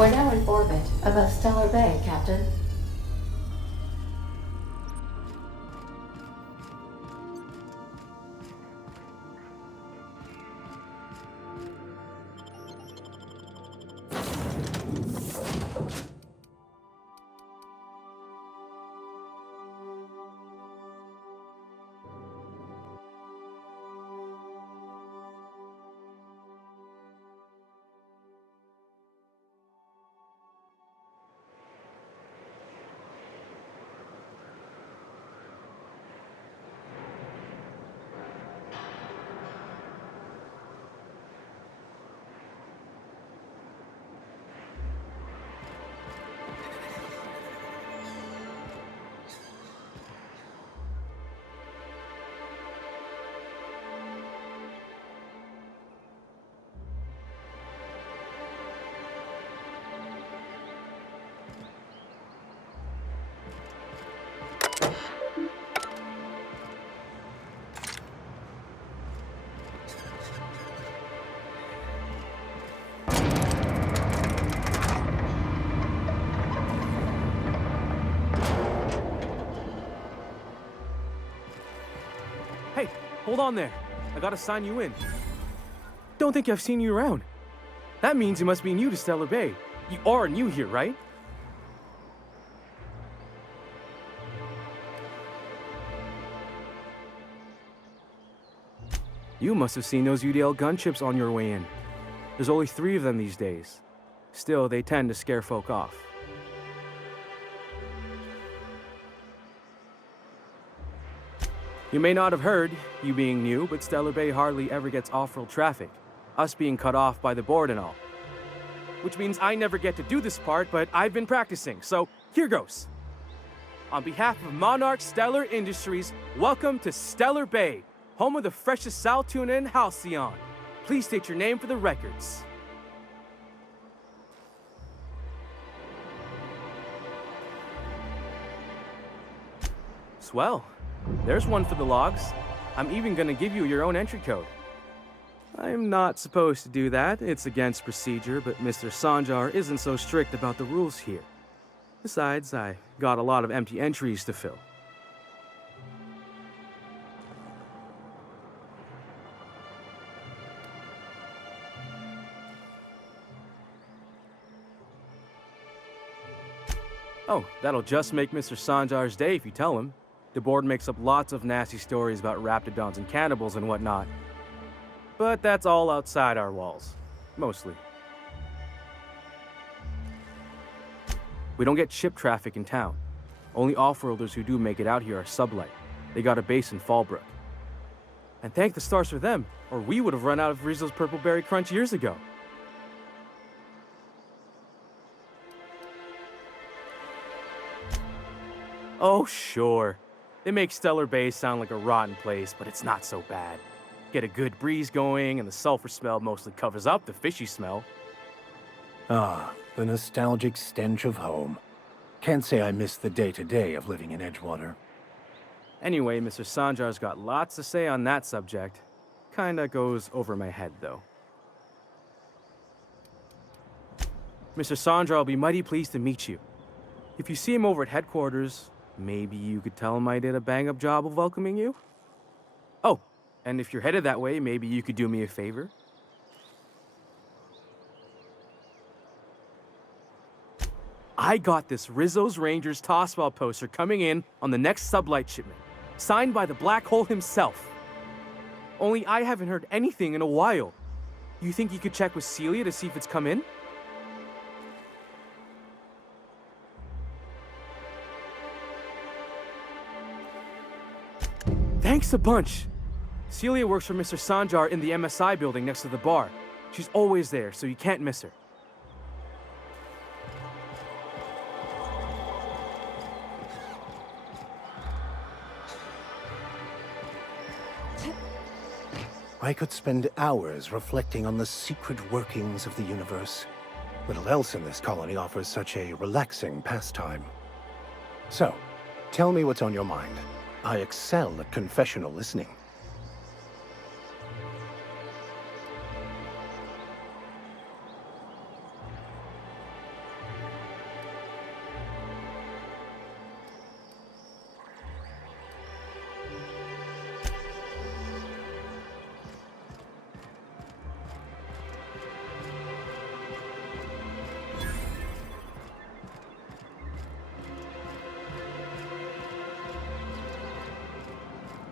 We're now in orbit above Stellar Bay, Captain. Hey, hold on there. I gotta sign you in. Don't think I've seen you around. That means you must be new to Stellar Bay. You are new here, right? You must have seen those UDL gunships on your way in. There's only 3 of them these days. Still, they tend to scare folk off. You may not have heard, you being new, but Stellar Bay hardly ever gets off-world traffic, us being cut off by the board and all. Which means I never get to do this part, but I've been practicing, so here goes. On behalf of Monarch Stellar Industries, welcome to Stellar Bay, home of the freshest sal tuna in Halcyon. Please state your name for the records. Swell. There's one for the logs. I'm even gonna give you your own entry code. I'm not supposed to do that. It's against procedure, but Mr. Sanjar isn't so strict about the rules here. Besides, I got a lot of empty entries to fill. Oh, that'll just make Mr. Sanjar's day if you tell him. The board makes up lots of nasty stories about raptidons and cannibals and whatnot. But that's all outside our walls. Mostly. We don't get ship traffic in town. Only off-worlders who do make it out here are sublight. They got a base in Fallbrook. And thank the stars for them, or we would have run out of Rizzo's Purple Berry Crunch years ago. Oh, sure. They make Stellar Bay sound like a rotten place, but it's not so bad. Get a good breeze going, and the sulfur smell mostly covers up the fishy smell. Ah, the nostalgic stench of home. Can't say I miss the day-to-day of living in Edgewater. Anyway, Mr. Sanjar's got lots to say on that subject. Kinda goes over my head, though. Mr. Sanjar will be mighty pleased to meet you. If you see him over at headquarters, maybe you could tell him I did a bang-up job of welcoming you? Oh, and if you're headed that way, maybe you could do me a favor? I got this Rizzo's Rangers Tossball poster coming in on the next sublight shipment, signed by the Black Hole himself. Only I haven't heard anything in a while. You think you could check with Celia to see if it's come in? Thanks a bunch. Celia works for Mr. Sanjar in the MSI building next to the bar. She's always there, so you can't miss her. I could spend hours reflecting on the secret workings of the universe. Little else in this colony offers such a relaxing pastime. So, tell me what's on your mind. I excel at confessional listening.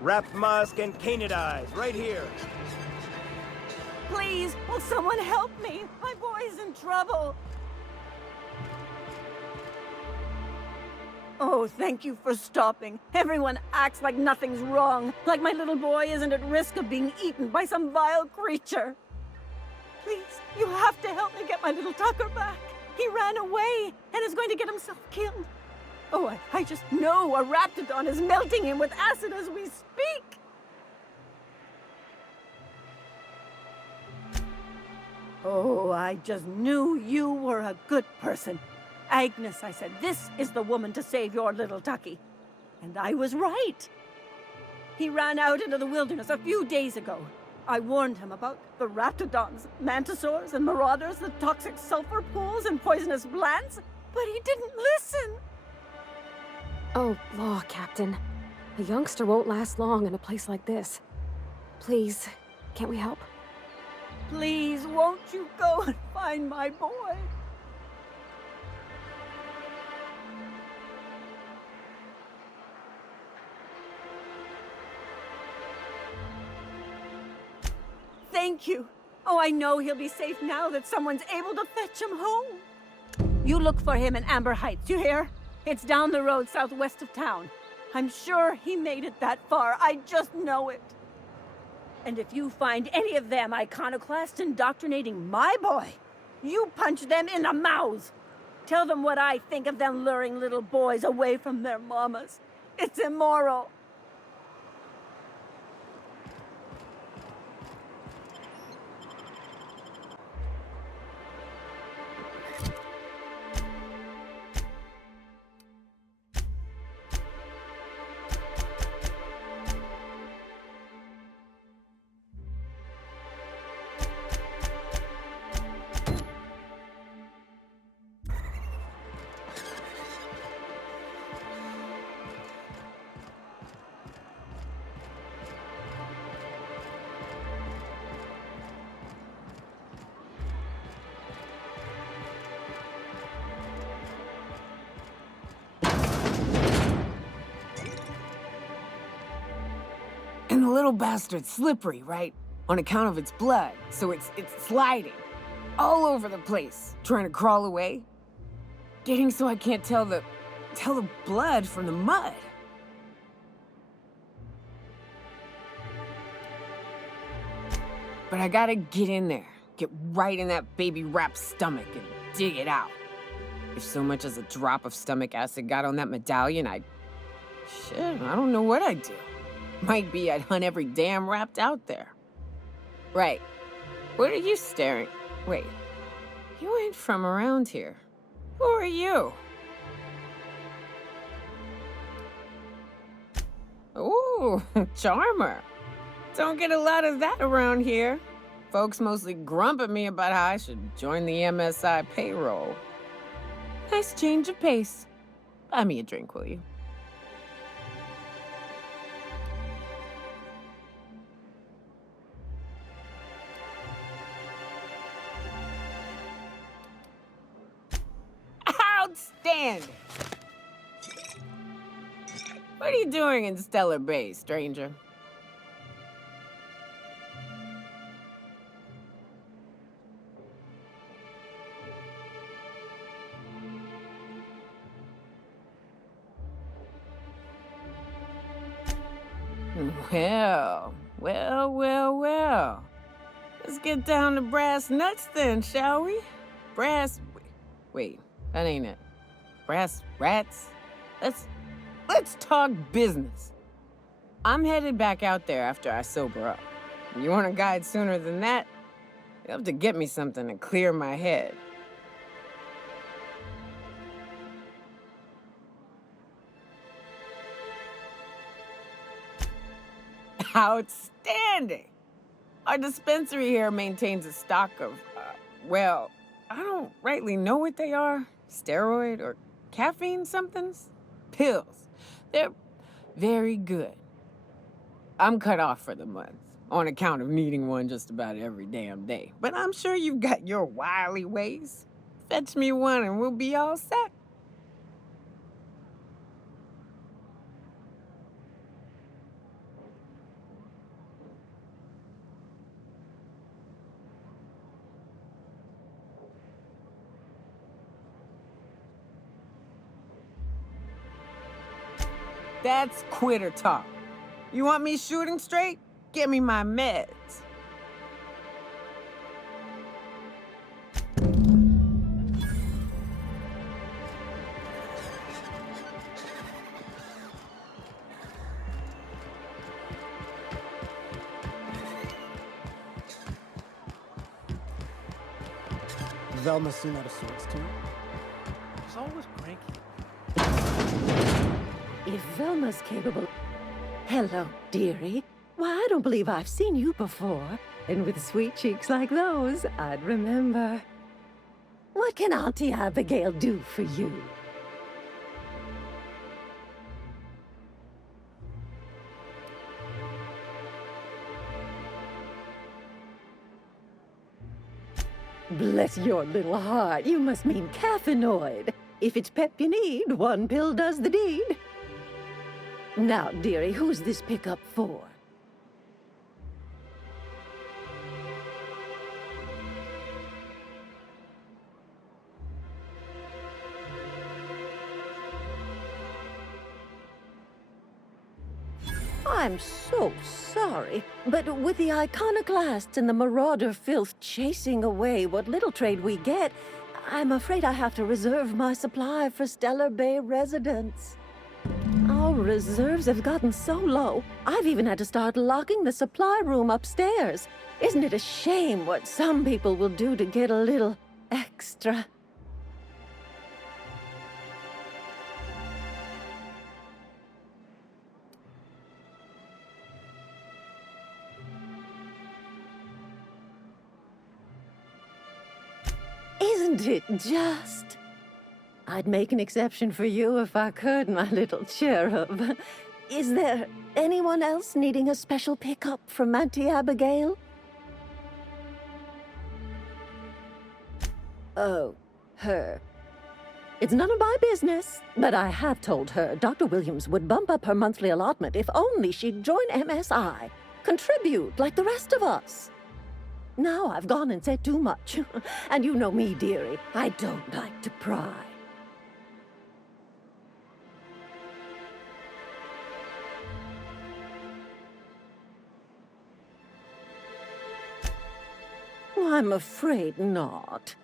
Wrapped musk and canid eyes, right here. Please, will someone help me? My boy's in trouble. Oh, thank you for stopping. Everyone acts like nothing's wrong, like my little boy isn't at risk of being eaten by some vile creature. Please, you have to help me get my little Tucker back. He ran away and is going to get himself killed. Oh, I just know a raptidon is melting him with acid as we speak. Oh, I just knew you were a good person. Agnes, I said, this is the woman to save your little Tucky. And I was right. He ran out into the wilderness a few days ago. I warned him about the raptidons, mantisaurs, and marauders, the toxic sulfur pools, and poisonous plants, but he didn't listen. Oh, law, Captain. A youngster won't last long in a place like this. Please, can't we help? Please, won't you go and find my boy? Thank you. Oh, I know he'll be safe now that someone's able to fetch him home. You look for him in Amber Heights, you hear? It's down the road southwest of town. I'm sure he made it that far. I just know it. And if you find any of them iconoclasts indoctrinating my boy, you punch them in the mouths. Tell them what I think of them luring little boys away from their mamas. It's immoral. And the little bastard's slippery, right? On account of its blood, so it's sliding. All over the place, trying to crawl away. Getting so I can't tell the blood from the mud. But I gotta get in there, get right in that baby rap's stomach and dig it out. If so much as a drop of stomach acid got on that medallion, I don't know what I'd do. Might be I'd hunt every damn rapt out there. Right. What are you staring? Wait. You ain't from around here. Who are you? Ooh, charmer. Don't get a lot of that around here. Folks mostly grump at me about how I should join the MSI payroll. Nice change of pace. Buy me a drink, will you? Outstanding! What are you doing in Stellar Bay, stranger? Well. Let's get down to brass nuts then, shall we? Wait, that ain't it. Brass rats? Let's talk business. I'm headed back out there after I sober up. You want a guide sooner than that? You'll have to get me something to clear my head. Outstanding! Our dispensary here maintains a stock of, I don't rightly know what they are. Steroid or caffeine somethings? Pills. They're very good. I'm cut off for the month, on account of needing one just about every damn day. But I'm sure you've got your wily ways. Fetch me one and we'll be all set. That's quitter talk. You want me shooting straight? Give me my meds. Velma's soon out of sorts, too. She's always cranky. If Velma's capable... Hello, dearie. Why, I don't believe I've seen you before. And with sweet cheeks like those, I'd remember. What can Auntie Abigail do for you? Bless your little heart, you must mean caffeinoid. If it's pep you need, one pill does the deed. Now, dearie, who's this pickup for? I'm so sorry, but with the iconoclasts and the marauder filth chasing away what little trade we get, I'm afraid I have to reserve my supply for Stellar Bay residents. Our reserves have gotten so low, I've even had to start locking the supply room upstairs. Isn't it a shame what some people will do to get a little extra? Isn't it just? I'd make an exception for you if I could, my little cherub. Is there anyone else needing a special pickup from Auntie Abigail? Oh, her. It's none of my business, but I have told her Dr. Williams would bump up her monthly allotment if only she'd join MSI. Contribute like the rest of us. Now I've gone and said too much. And you know me, dearie. I don't like to pry. I'm afraid not.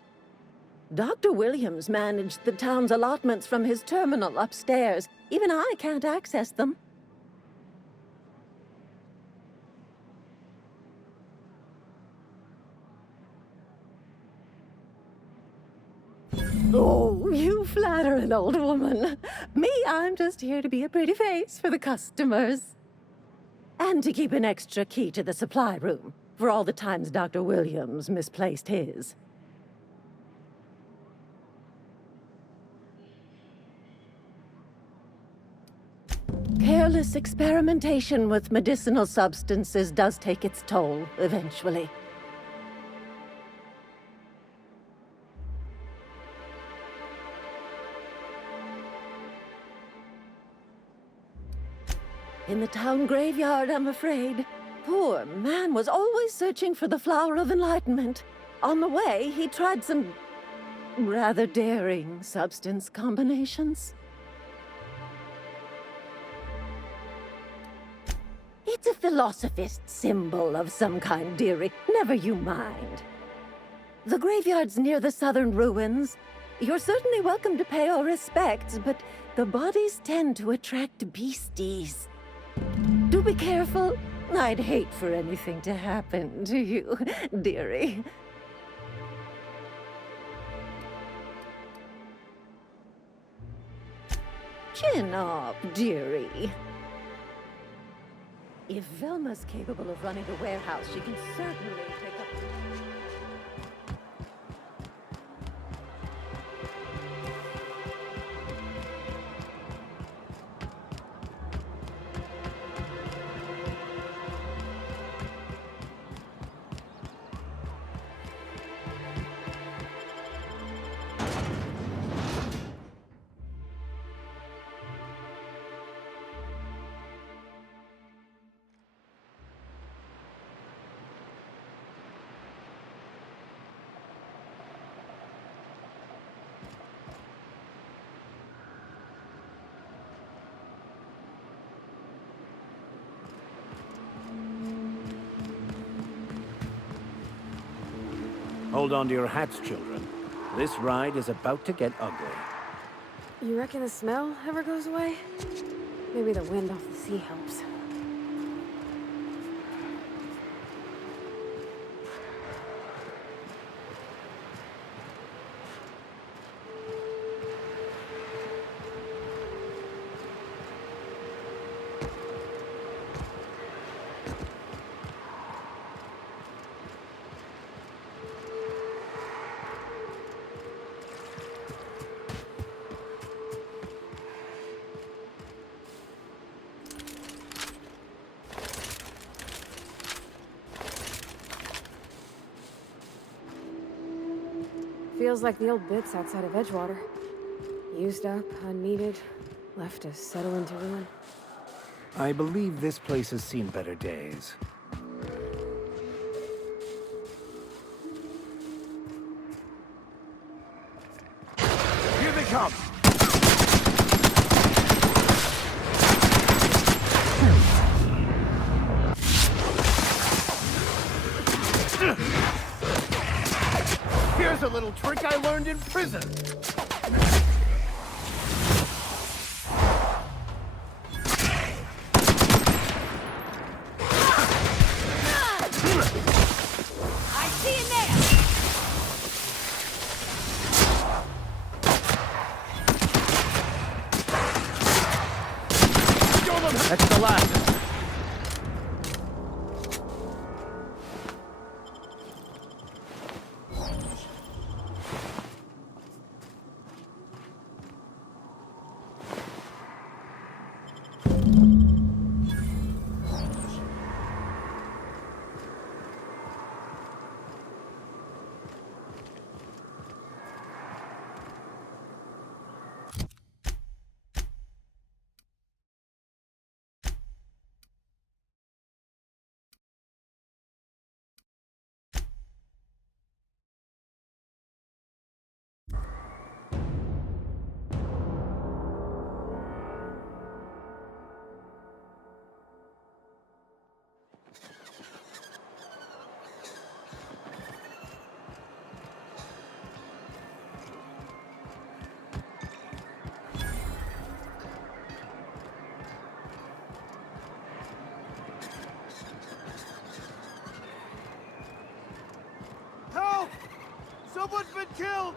Dr. Williams managed the town's allotments from his terminal upstairs. Even I can't access them. Oh, you flatter an old woman. Me, I'm just here to be a pretty face for the customers. And to keep an extra key to the supply room, for all the times Dr. Williams misplaced his. Careless experimentation with medicinal substances does take its toll, eventually. In the town graveyard, I'm afraid. Poor man was always searching for the flower of enlightenment. On the way, he tried some rather daring substance combinations. It's a philosophist symbol of some kind, dearie. Never you mind. The graveyard's near the southern ruins. You're certainly welcome to pay our respects, but the bodies tend to attract beasties. Do be careful. I'd hate for anything to happen to you, dearie. Chin up, dearie. If Velma's capable of running the warehouse, she can certainly pick up... Hold on to your hats, children. This ride is about to get ugly. You reckon the smell ever goes away? Maybe the wind off the sea helps. Feels like the old bits outside of Edgewater. Used up, unneeded, left to settle into ruin. I believe this place has seen better days. Here they come! Here's a little trick I learned in prison. I see you there! That's the last. Help! Someone's been killed!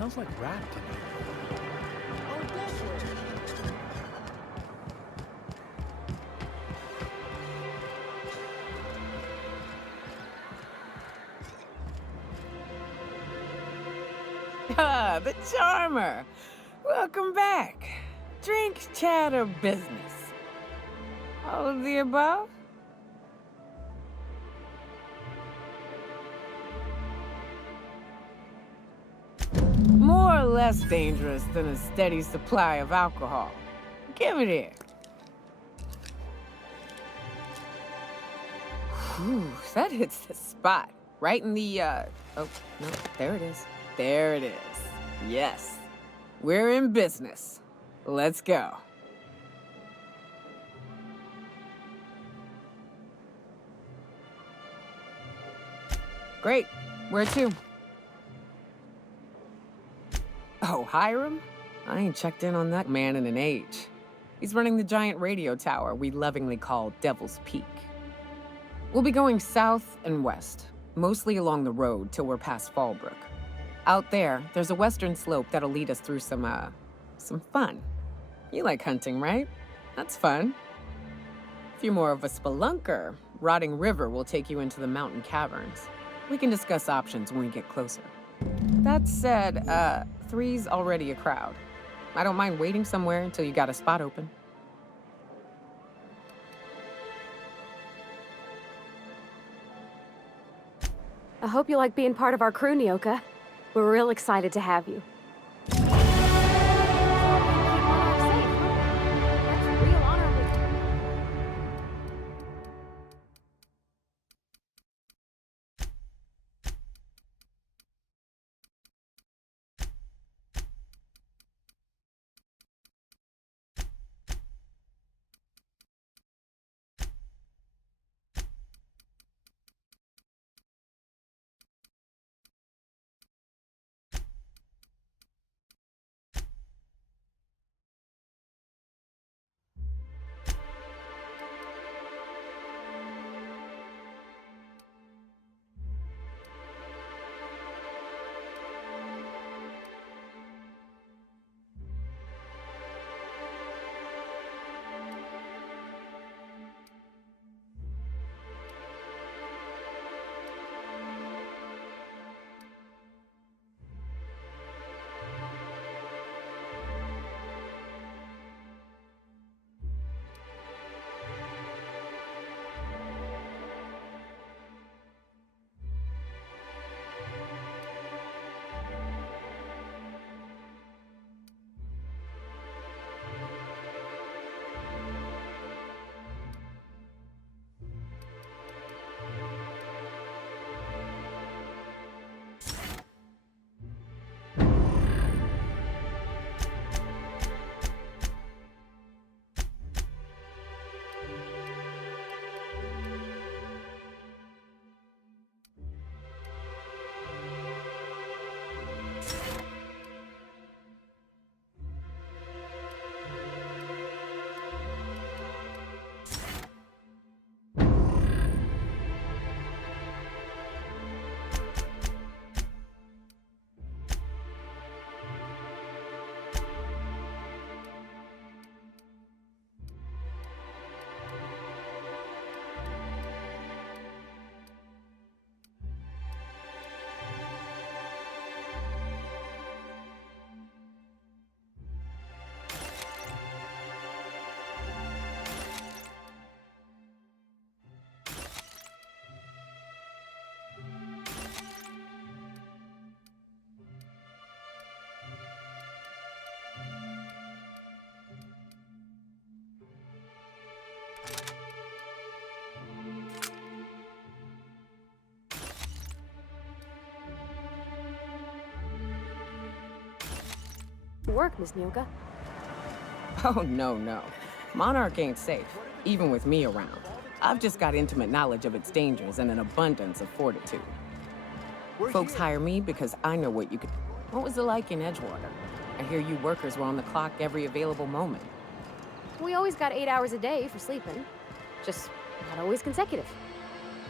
Smells like rat to me. Oh, definitely. Ah, the charmer. Welcome back. Drink, chat, or business? All of the above? More or less dangerous than a steady supply of alcohol. Give it here. Whew, that hits the spot. Right in the, oh, no, there it is. There it is. Yes. We're in business. Let's go. Great. Where to? hire him? I ain't checked in on that man in an age. He's running the giant radio tower we lovingly call Devil's Peak. We'll be going south and west, mostly along the road till we're past Fallbrook. Out there's a western slope that'll lead us through some fun. You like hunting, right? That's fun. If you're more of a spelunker, Rotting River will take you into the mountain caverns. We can discuss options when we get closer. That said, 3's already a crowd. I don't mind waiting somewhere until you got a spot open. I hope you like being part of our crew, Nyoka. We're real excited to have you. Keep Monarch safe, huh? That's real honorable. Work, Miss Nyoka. Oh, no. Monarch ain't safe, even with me around. I've just got intimate knowledge of its dangers and an abundance of fortitude. Folks hire me because I know what you could... What was it like in Edgewater? I hear you workers were on the clock every available moment. We always got 8 hours a day for sleeping. Just not always consecutive.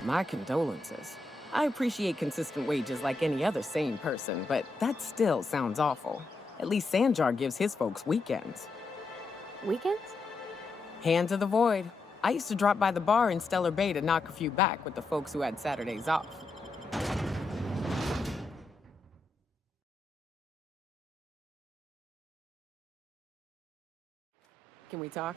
My condolences. I appreciate consistent wages like any other sane person, but that still sounds awful. At least Sanjar gives his folks weekends. Weekends? Hands of the Void. I used to drop by the bar in Stellar Bay to knock a few back with the folks who had Saturdays off. Can we talk?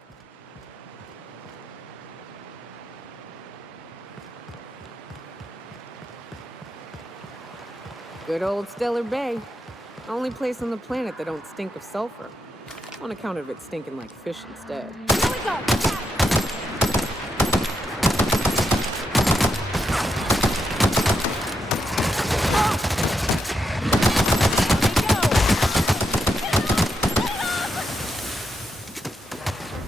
Good old Stellar Bay. Only place on the planet that don't stink of sulfur. On account of it stinking like fish instead. Here we go!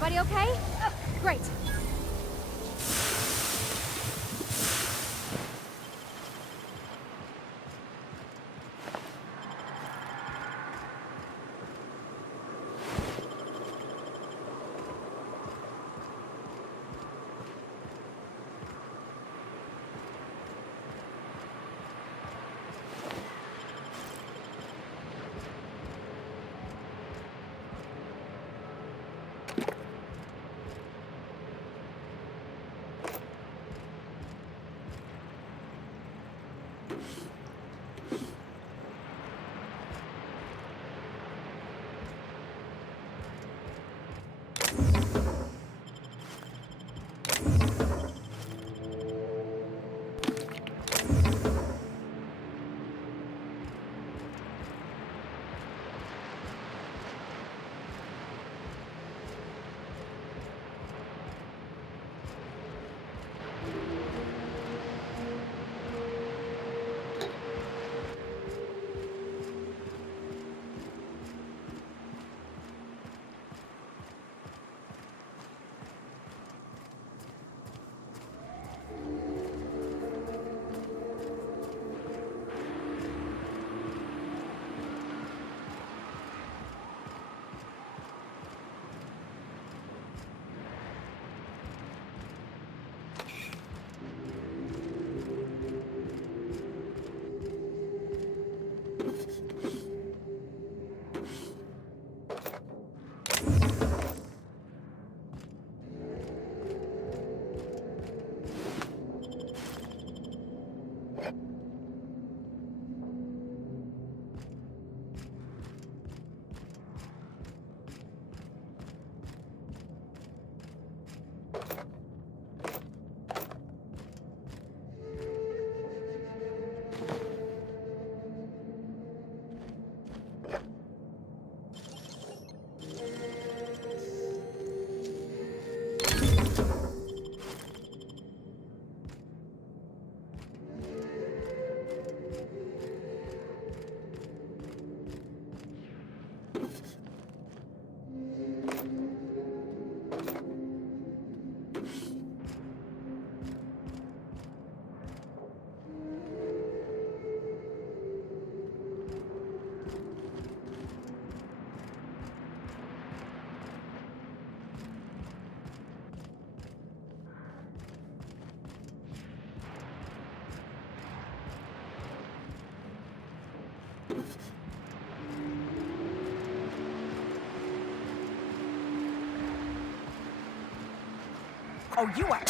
Everybody okay? Great. Oh, you are.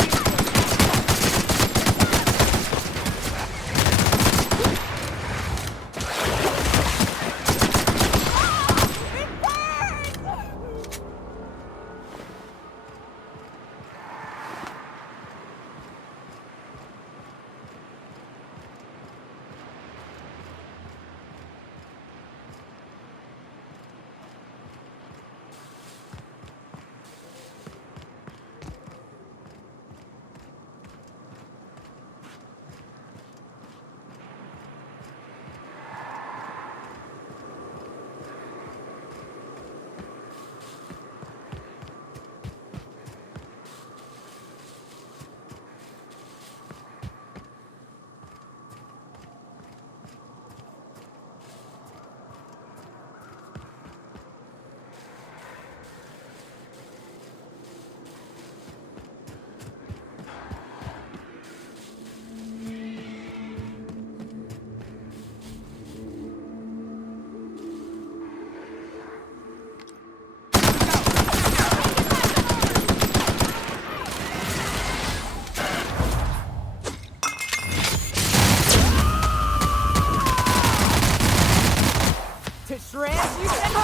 To shreds, you said? Take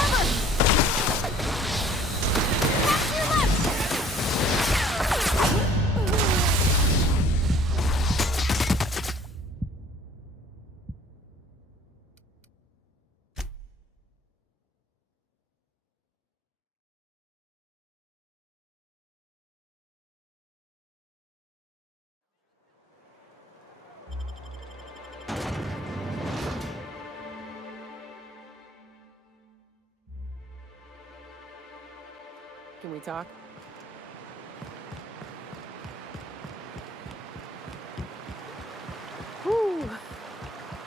cover! Back to your left! Can we talk? Whew.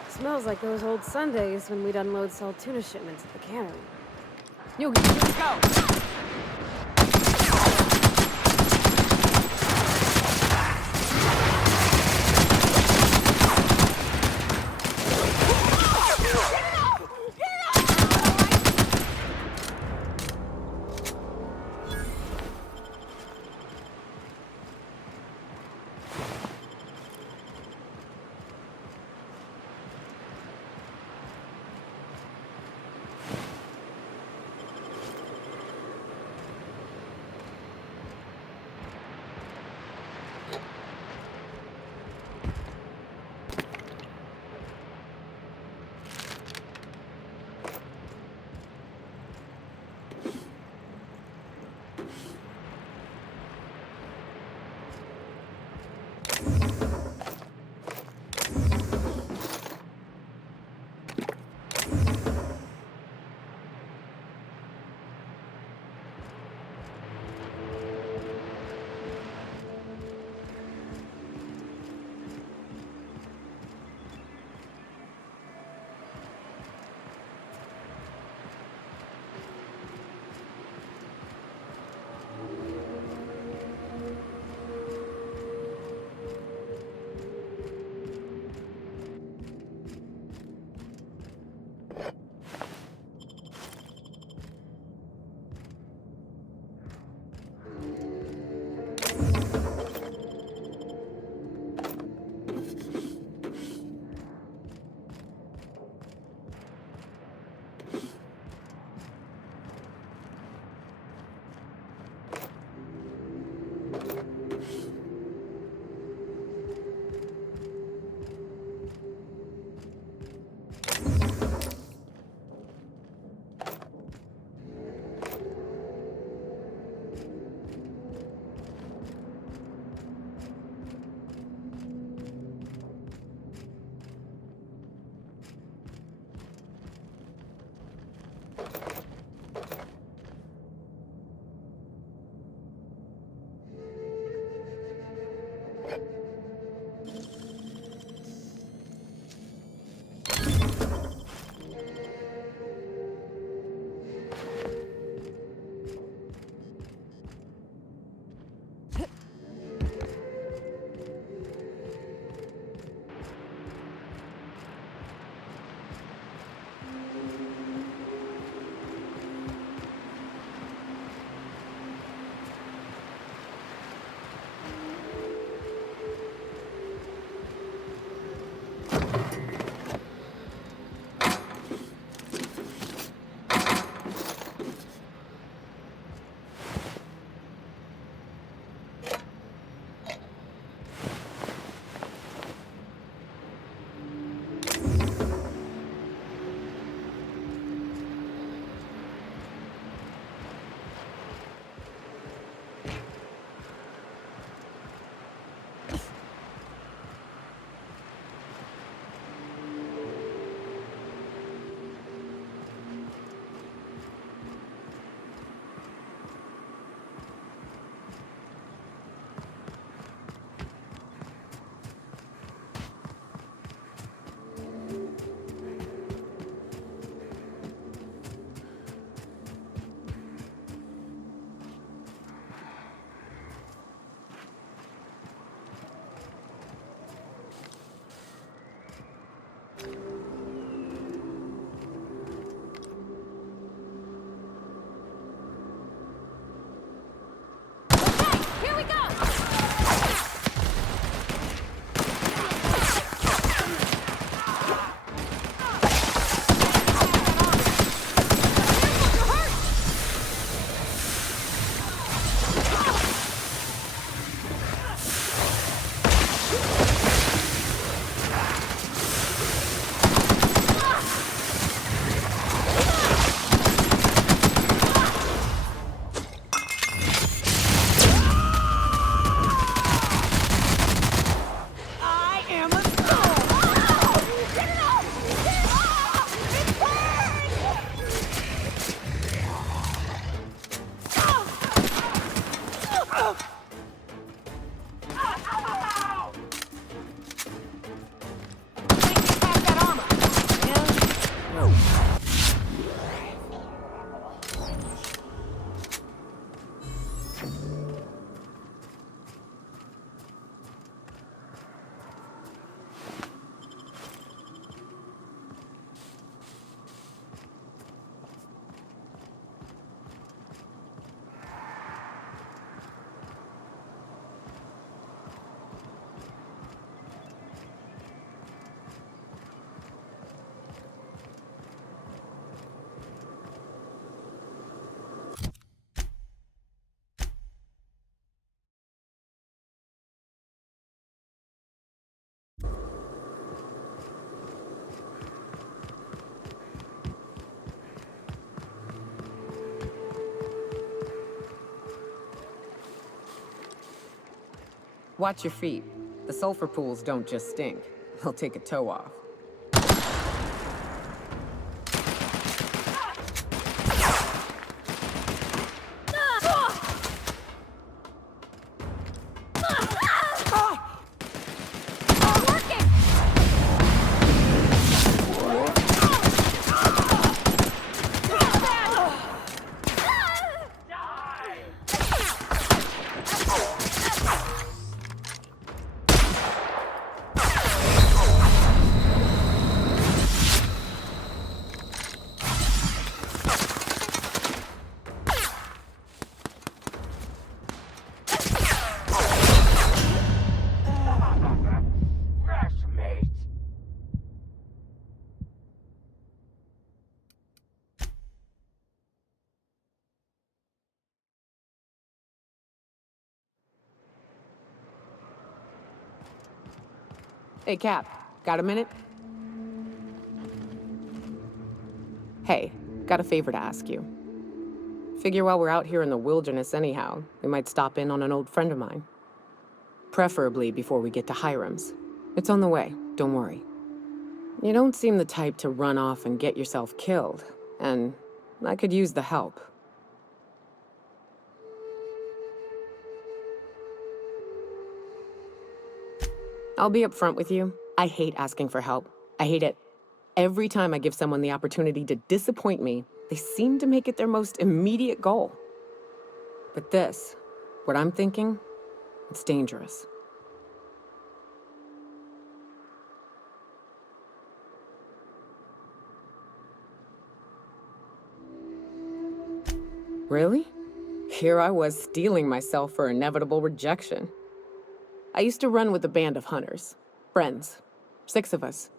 Smells like those old Sundays when we'd unload salt tuna shipments at the cannery. Nyoka, let's go! Watch your feet. The sulfur pools don't just stink. They'll take a toe off. Hey, Cap, got a minute? Hey, got a favor to ask you. Figure while we're out here in the wilderness anyhow, we might stop in on an old friend of mine. Preferably before we get to Hiram's. It's on the way, don't worry. You don't seem the type to run off and get yourself killed, and I could use the help. I'll be upfront with you. I hate asking for help. I hate it. Every time I give someone the opportunity to disappoint me, they seem to make it their most immediate goal. But this, what I'm thinking, it's dangerous. Really? Here I was steeling myself for inevitable rejection. I used to run with a band of hunters. Friends. 6 of us.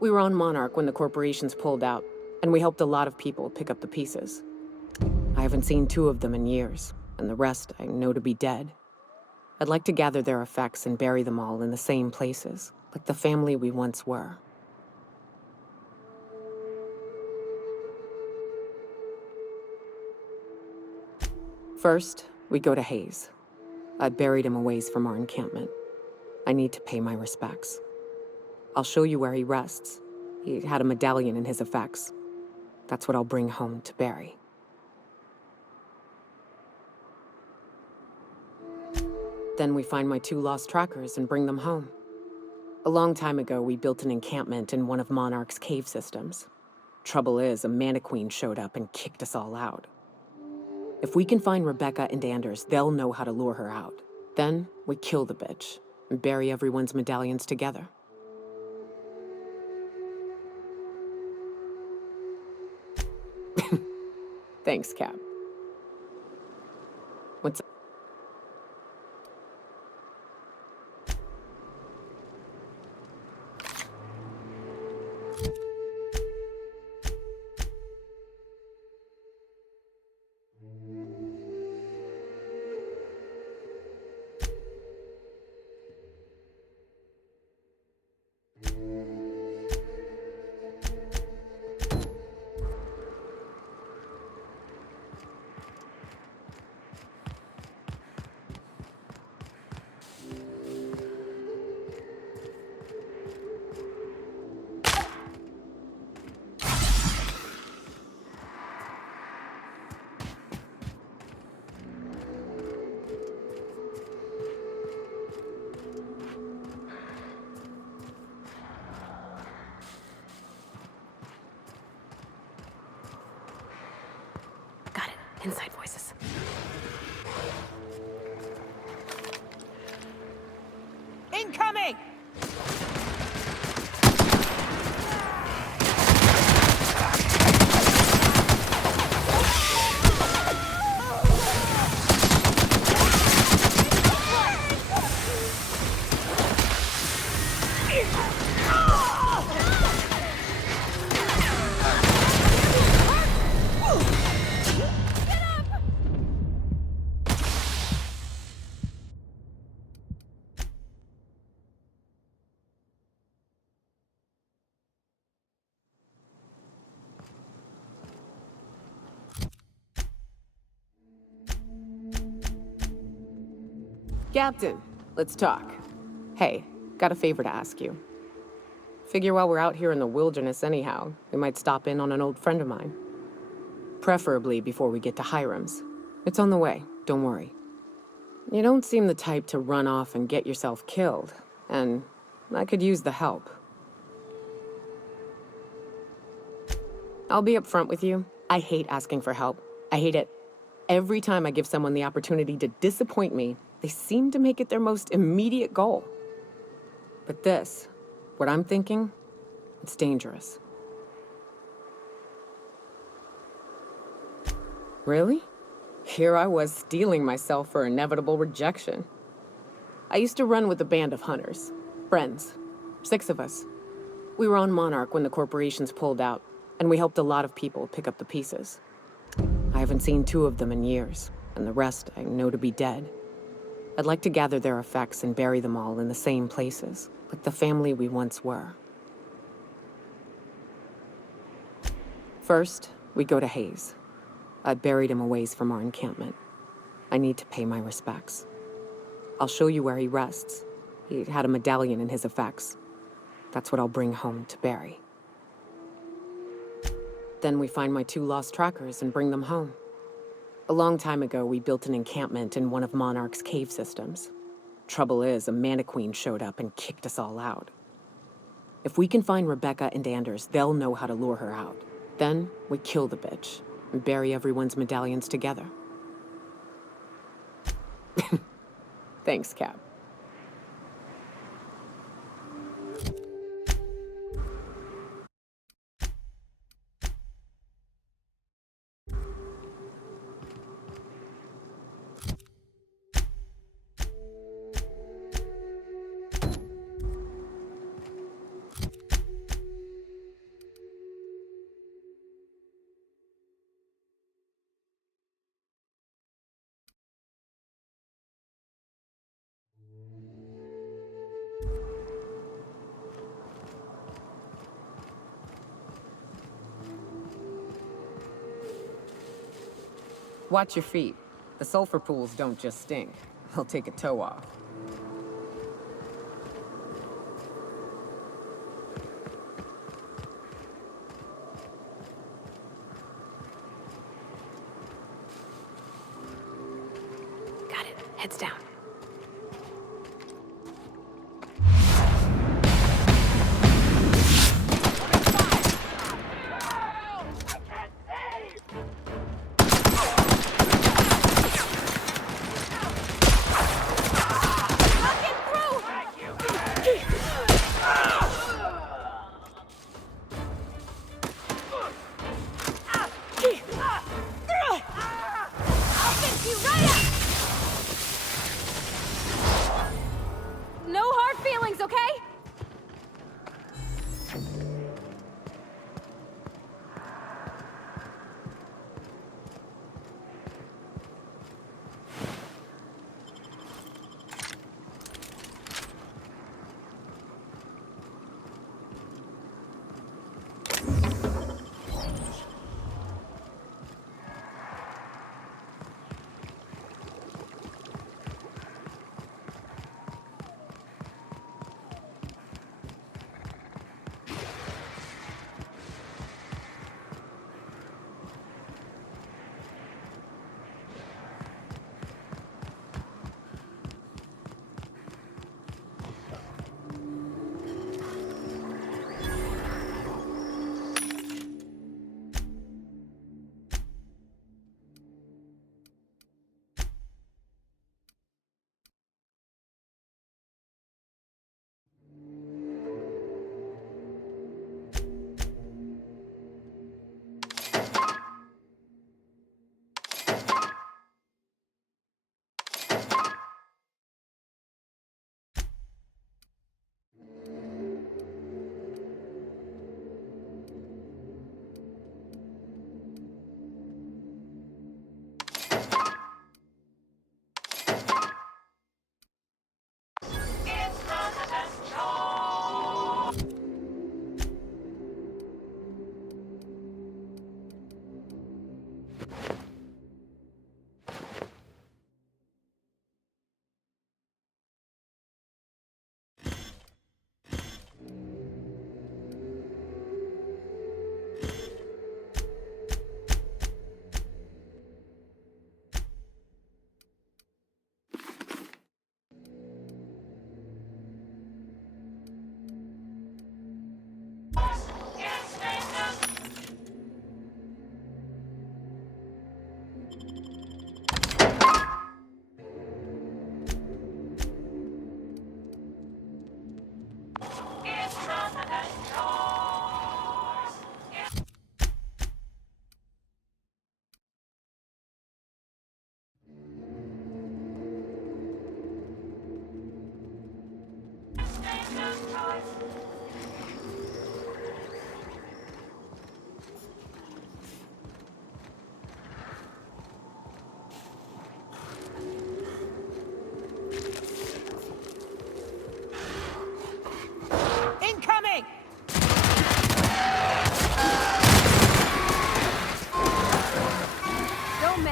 We were on Monarch when the corporations pulled out, and we helped a lot of people pick up the pieces. I haven't seen 2 of them in years, and the rest I know to be dead. I'd like to gather their effects and bury them all in the same places, like the family we once were. First, we go to Hayes. I buried him a ways from our encampment. I need to pay my respects. I'll show you where he rests. He had a medallion in his effects. That's what I'll bring home to Barry. Then we find my 2 lost trackers and bring them home. A long time ago, we built an encampment in one of Monarch's cave systems. Trouble is, a Mantiqueen showed up and kicked us all out. If we can find Rebecca and Anders, they'll know how to lure her out. Then we kill the bitch and bury everyone's medallions together. Thanks, Cap. What's up? Got it. Inside voices. Incoming! Captain, Let's talk. Hey, got a favor to ask you. Figure while we're out here in the wilderness anyhow, we might stop in on an old friend of mine. Preferably before we get to Hiram's. It's on the way, don't worry. You don't seem the type to run off and get yourself killed, and I could use the help. I'll be upfront with you. I hate asking for help. I hate it. Every time I give someone the opportunity to disappoint me, they seem to make it their most immediate goal. But this, what I'm thinking, it's dangerous. Really? Here I was steeling myself for inevitable rejection. I used to run with a band of hunters. Friends. 6 of us. We were on Monarch when the corporations pulled out, and we helped a lot of people pick up the pieces. I haven't seen 2 of them in years, and the rest I know to be dead. I'd like to gather their effects and bury them all in the same places, like the family we once were. First, we go to Hayes. I buried him a ways from our encampment. I need to pay my respects. I'll show you where he rests. He had a medallion in his effects. That's what I'll bring home to Barry. Then we find my 2 lost trackers and bring them home. A long time ago, we built an encampment in one of Monarch's cave systems. Trouble is, a Mantiqueen showed up and kicked us all out. If we can find Rebecca and Anders, they'll know how to lure her out. Then we kill the bitch and bury everyone's medallions together. Thanks, Cap. Watch your feet. The sulfur pools don't just stink. They'll take a toe off. Got it. Heads down. No hard feelings, okay?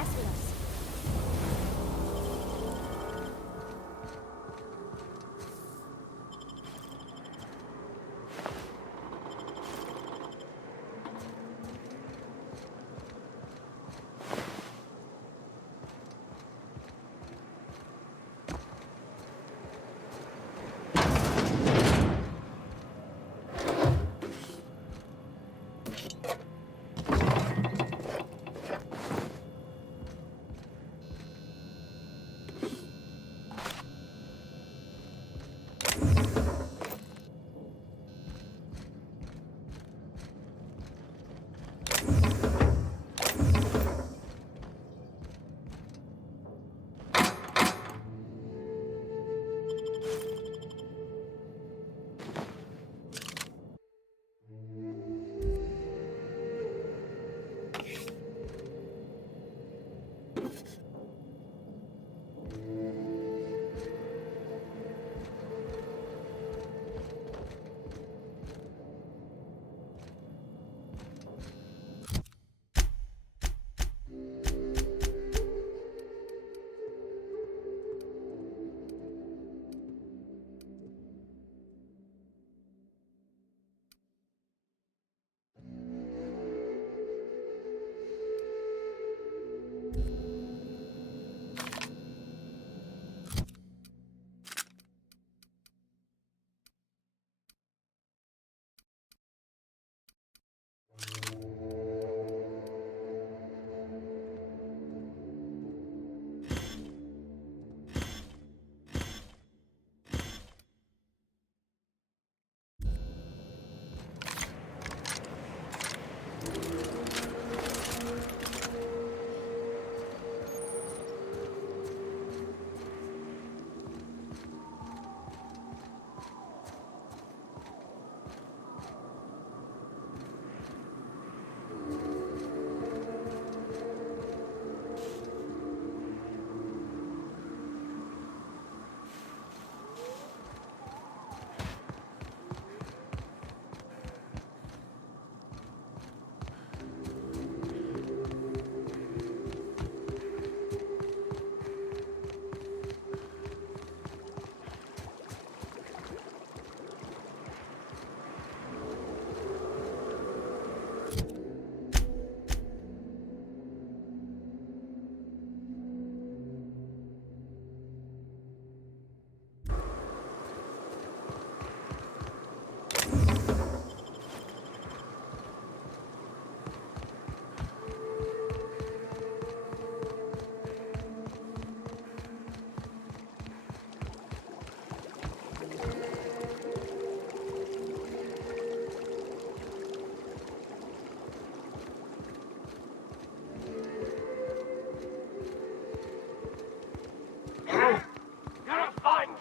mess with us.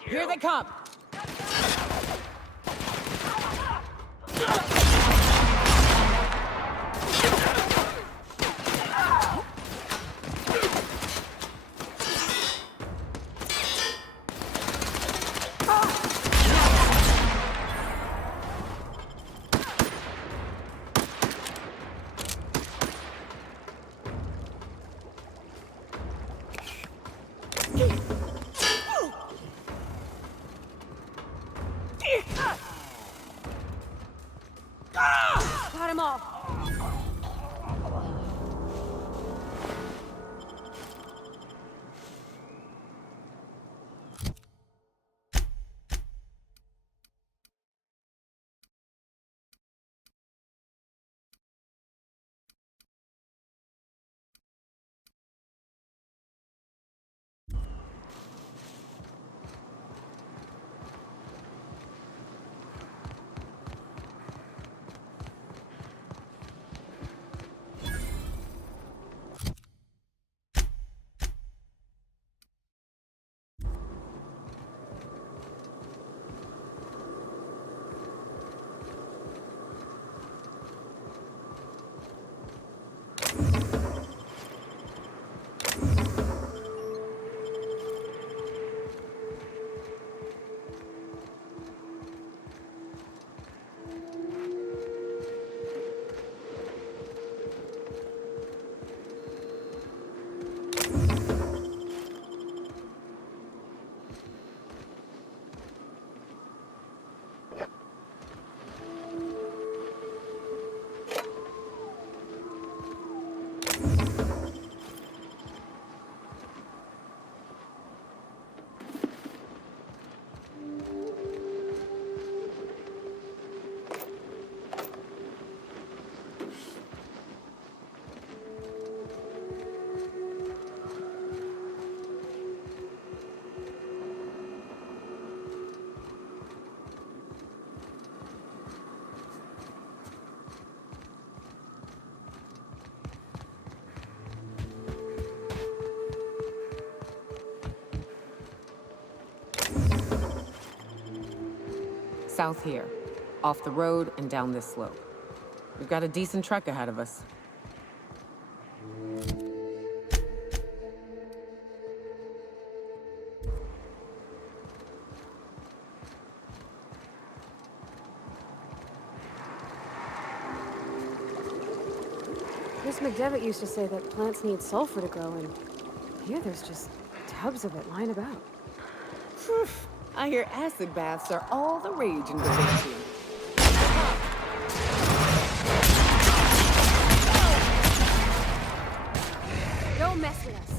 Here they come! South here. Off the road and down this slope. We've got a decent trek ahead of us. Miss McDevitt used to say that plants need sulfur to grow, and here there's just tubs of it lying about. Phew. I hear acid baths are all the rage in Byzantium. Don't mess with us.